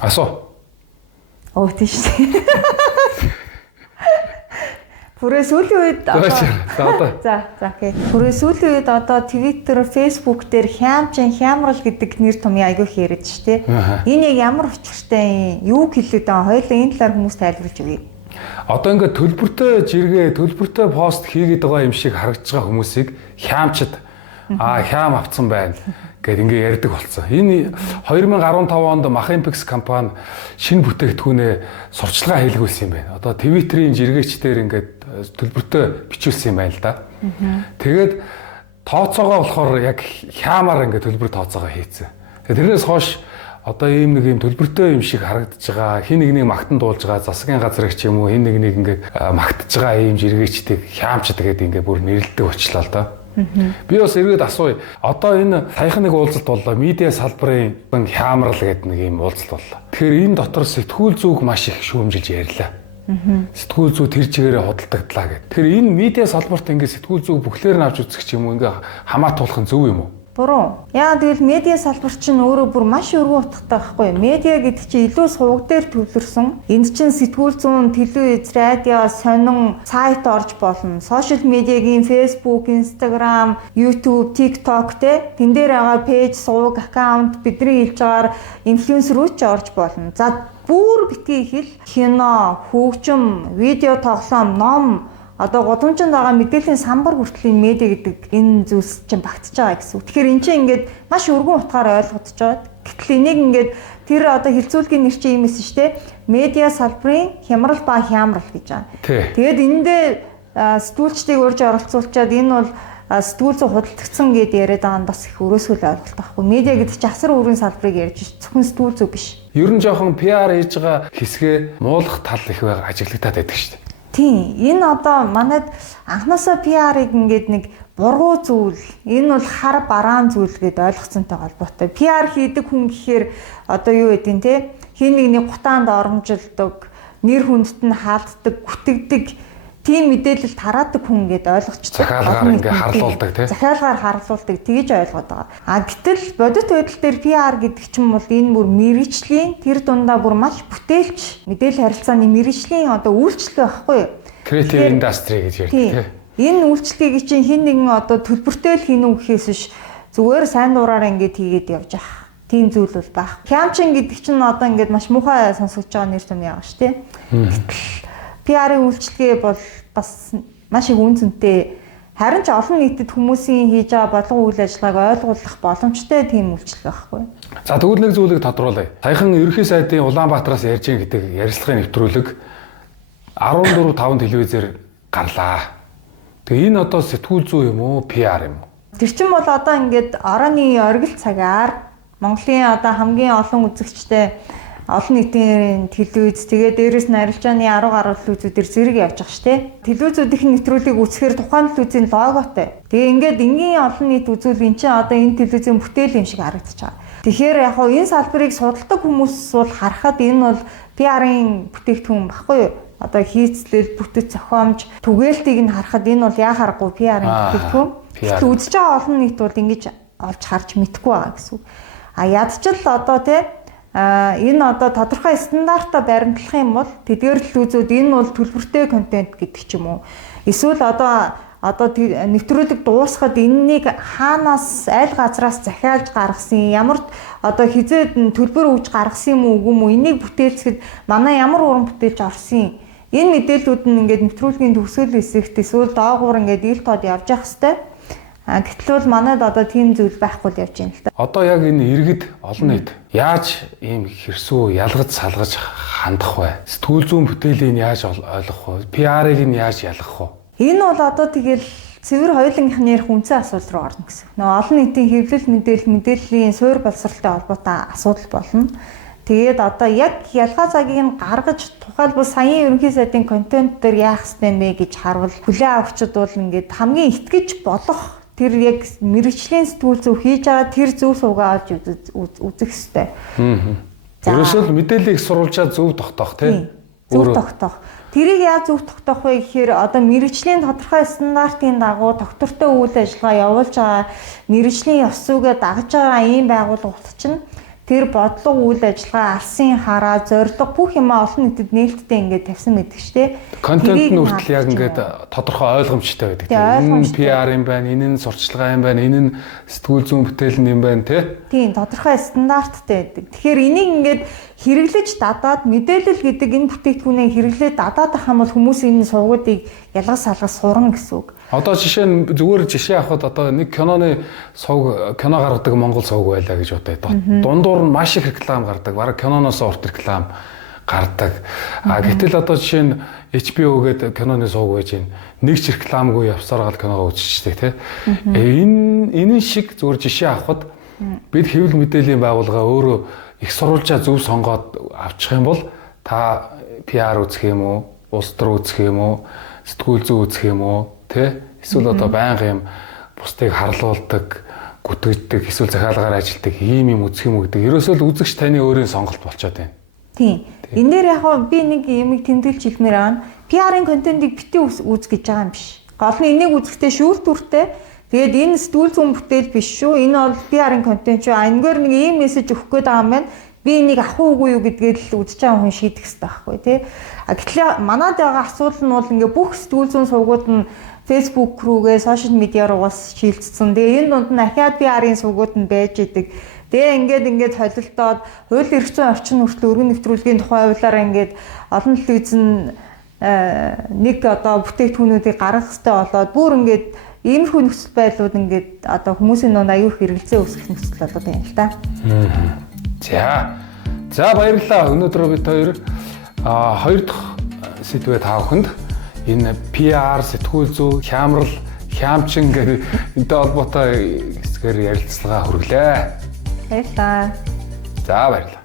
Асуу. Оо тийш. Бүрээ сүүлийн үед Бүрээ сүүлийн үед одоо Twitter, Facebook дээр хямрал гэдэг нэр томьёо айгүй хэрэг шүү дээ. Энэ яг ямар учиртай юу хэлээд байгаа хоёулаа энэ талаар хүмүүс тайлбарлаж өгье. Одоо ингээд төлбөртэй пост хийгээд байгаа юм шиг харагдаж байгаа хүмүүсийг хямчд хям авцсан байна гэд ингээ ярьдаг болсон. Энэ 2015 онд Machimpex компани шинэ бүтээгдэхүүнээ сурчлагаа хийлгүүлсэн юм байна. Одоо Twitter-ийн жиргээчдээр ингээд төлбөртэй бичүүлсэн юм байна л да. Тэгээд тооцоогоо болохоор яг хямаар ингээд төлбөр тооцоогоо хийцэн. Тэрнээс хойш одоо ийм нэг юм төлбөртэй юм шиг харагдаж байгаа, хин нэг магтан дуулж байгаа засгийн газар ч юм уу хин нэг ингээд магтаж байгаа ийм жиргээчдийг хямчд гэдэг ингээд бүр нэрлэдэг болчлаа л да. Би бас эргээд асууя. Одоо энэ саяхан нэг уулзалт боллоо. Медиа салбарын хямрал гэдэг нэг юм уулзалт боллоо. Тэгэхээр энэ дотор сэтгүүл зүг маш их шүүмжилж ярьлаа. Сэтгүүл зүй тэр чигээрээ худалдагдлаа гэдэг. Тэгэхээр энэ медиа салбарт ингээд сэтгүүл зүг бүхлээр нь авч үзэх юм ингээд хамаатуулах нь зөв юм уу? Буруу. Яа тэгвэл медиа салбар чинь өөрөө бүр маш өргөн утгатай байхгүй. Медиа гэдэг чинь илүү суваг дээр төвлөрсөн. Энд чинь сэтгүүл зүүн, телевиз, радио, сонин, сайт орж болно. Сошиал медиагийн Facebook, Instagram, YouTube, TikTok тэн дээр байгаа пэйж, суваг, аккаунт бидний хэлж байгаагаар инфлюенсерүүд ч орж болно. За бүр битгий хэл кино, хөгжим, видео тоглоом, ном одоо годомжинд байгаа мэдээллийн самбар хүртлийн медиа гэдэг энэ зүйлс чинь багтж байгаа гэсэн үг. Тэгэхээр эн чинь ингээд маш өргөн утгаар ойлгогдож байгаа. Гэтэл энийг ингээд тэр одоо хилцүүлгийн нэр чинь юм эсэ шүү дээ. Медиа салбарын хямрал ба хямрал гэж байгаа. Тэгээд энэндээ сэтгүүлчдийг урьж оролцуулчаад энэ бол сэтгүүл зүй худалдагдсан гэд яриад байгаа нь бас их өрөөсгөл ойлголт байхгүй. Медиа гэдэг чинь асар өргөн салбарыг ярьж ш. Зөвхөн сэтгүүл зүй биш. Ер нь жоохон PR хийж байгаа хэсгээ муулах тал их байгаа ажиглагдаад байдаг шүү дээ. Тийм. Энэ одоо манайд анхнаасаа PR-ыг ингээд нэг бургуу зүйл, энэ бол хар бараан зүйл гэд ойлгоцсонтой холбоотой. PR хийдэг хүн гэхээр одоо юу гэдэг нь те хин нэгний гутаанд оромжилдог, нэр хүндэт нь хаалддаг, гүтгдэг тийм мэдээлэл тараадаг хүн гэд ойлгочтой. Захиалгаар ингээд харлуулдаг те. Захиалгаар харлуулдаг тэгэж ойлгоод байгаа. Гэтэл бодит байдал дээр PR гэдэг чинь бол энэ бүр мэргэжлийн тэр дундаа бүр маш бүтээлч мэдээлэл харилцааны мэргэжлийн одоо үйлчлэг байхгүй юу? Creative industry гэж ярьдаг те. Энэ үйлчлэгийг чинь хин нэгэн одоо төлбөртэй л хийнэ гэхээс биш зүгээр сайн дураараа ингээд хийгээд явж ах. Тийм зүйл бол байх. Хямчин гэдэг чинь одоо ингээд маш муухай сонсогдож байгаа нэр том яага ш те. PR-ийн үйлчлэгээ бол бас маш их үн цэнтэй. Харин ч олон нийтэд хүмүүсийн хийж байгаа болгон үйл ажиллагааг ойлгуулах боломжтой тийм үйлчлэг байхгүй. За тэгвэл нэг зүйлийг тодруулъя. Саяхан ерөнхий сайдын Улаанбаатараас ярьж байгаа гэдэг ярилцлагын нэвтрүүлэг 14-5 телевизээр гарлаа. Тэгээ энэ одоо сэтгүүл зүй юм уу, PR юм уу? Тэр чинь бол одоо ингээд орооны оргил цагаар Монголын одоо хамгийн олон үзэгчтэй олон нийтийн телевиз тэгээ дээрээс нь арилжааны 10 гаруй телевизүүдээр зэрэг явж байгаа шүү дээ. Телевизүүдийн нэвтрүүлгийг үзэхээр тухайн телевизийн логотой. Тэгээ ингээд энгийн олон нийт үзүүл эн чинь одоо энэ телевизийн бүтээл юм шиг харагдаж байгаа. Тэгэхээр яг хоо энэ салбарыг судалдаг хүмүүс бол харахад энэ бол PR-ын бүтээгдэхүүн баггүй юу? Одоо хийцлэл, бүтэц зохиомж, түгээлтийг нь харахад энэ бол яа харахгүй PR-ын бүтээгдэхүүн. Гэтэл үзэж байгаа олон нийт бол ингэж олж харж мэдэхгүй байгаа гэсэн үг. Ядчил одоо энэ одоо тодорхой стандартаа баримтлах юм бол тэдгээр телевизүүд энэ бол төлбөртэй контент гэдэг ч юм уу. Эсвэл одоо нэвтрүүлэг дуусахад энэнийг хаанаас аль газраас захиалж гаргасан ямар одоо хизээд төлбөр өгж гаргасан юм уу үгүй мүү энийг бүтээлцэхэд манай ямар уран бүтээлч орсон юм. Энэ мэдээллүүд нь ингээд нэвтрүүлгийн төгсгөл хэсэгт эсвэл доогуур ингээд ил тод явж явах хэвээр. Гэтэл бол манайд одоо тийм зүйл байхгүй л явж байна л да. Одоо яг энэ иргэд олон нийт яаж ийм хэрсүү ялгаж салгаж хандах вэ? Сэтгүүл зүйн бүтээлийг яаж ойлгох вэ? PR-ыг нь яаж ялгах вэ? Энэ бол одоо тэгэл цэвэр хоёулангийнхны ярих үндсэн асуудал руу орно гэсэн. Нөгөө олон нийтийн хэвлэл мэдээллийн суурь боловсролтой холбоотой асуудал болно. Тэгээд одоо яг ялгаа цагийг нь гаргаж тухайлбал саяын ерөнхий сайдын контент дээр яах ёстой юм бэ гэж харвал хүлээн авахчид бол ингээд хамгийн итгэж болох тэр яг мэргэжлийн сэтгүүл зүй хийж байгаа тэр зөв суугаа авч үзэх ёстой. Ерөөсөө мэдээллийг сурвалжаад зөв тогтоох тийм. Зөв тогтоох. Тэрийг яаж зөв тогтоох вэ гэхээр одоо мэргэжлийн тодорхой стандартын дагуу доктортой үйл ажиллагаа явуулж байгаа мэргэжлийн ёс зүйгээ дагаж байгаа ийм байгууллагууд чинь тэр бодлого үйл ажиллагаа алсын хараа зорилго бүх юмаа олон нийтэд нээлттэй ингээд тавьсан байдаг шүү дээ. Контент нь хүртэл яг ингээд тодорхой ойлгомжтой байдаг. Энэ нь PR юм байна, энэ нь сурталчилгаа юм байна, энэ нь сэтгүүл зүйн бүтээл юм байна тий. Тийм тодорхой стандарттай байдаг. Тэгэхээр энийг ингээд хэрэглэж дадаад мэдээлэл гэдэг энэ бүтээгдэхүүнийг хэрэглээд дадаад ах юм бол хүмүүс энэ сувгуудыг ялгаж салгаж сурна гэсэн үг. Одоо жишээ нь зүгээр жишээ авахад одоо нэг киноны сувг кино гаргадаг Монгол сувг байлаа гэж бодъё. Дундуур нь маш их реклам гардаг. Бараг киноноос урт реклам гардаг. Гэтэл одоо жишээ нь HBO гэдэг киноны сувг байж гин нэг ч рекламгүй явсаар гал киногоо үзчихдэг тий. Энэ шиг зүгээр жишээ авахад бид хэвлэл мэдээллийн байгууллага өөрөө их сурвалжаа зөв сонгоод авчих юм бол та PR үзэх юм уу, улс төр үзэх юм уу, сэтгүүл зүй үзэх юм уу, тэ? Эсвэл одоо байнгын юм бусдыг харлуулдаг, гүтгэждэг, эсвэл захиалгаар ажилтдаг ийм юм үзэх юм уу гэдэг. Ерөөсөө л үзэгч таны өөрийн сонголт болчиход байна. Тийм. Энэ дээр яг би нэг юмыг тэмдэглэж хэлмээр байна. PR-ын контентыг бити үз гэж байгаа юм биш. Гол нь энийг үзэхдээ шүүртүртэй. Тэгээд энэ сэтгүүл зүйн бүтээл биш шүү. Энэ бол PR-ын контент шүү. Энэгээр нэг ийм мессеж өгөх гээд байгаа юм байна. Би энийг авах уугүй юу гэдгээр л үзэж байгаа хүн шийдэх хэрэгтэй байхгүй тий. Гэтэл манад байгаа асуудал нь бол ингээ бүх сэтгүүл зүйн сувгууд нь Facebook рүүгээ сошиал медиа руугаас шилжсэн. Тэгээ энэ дунд нь ахиад PR-ын сувгууд нь байж идэг. Тэгээ ингээд холилдоод хууль эрх зүйн орчин хүртэл өргөн нэвтрүүлгийн тухай хуулиараа ингээд олон телевизэн нэг одоо бүтээгдэхүүнүүдийг гаргах хэрэгтэй болоод бүр ингээд иймэрхүү нөхцөл байдлууд ингээд одоо хүмүүсийн дунд аюух хэрэгэлзээ үүсгэх нөхцөл болоод байна л да. За баярлалаа. Өнөөдөр бид хоёр дахь сэдвээ та бүхэнд энэ PR сэтгүүл зүй, хямрал, хямчин гэх энтэй холбоотой хэсгээр ярилцлага хүргэлээ. Баярлалаа. За баярлалаа.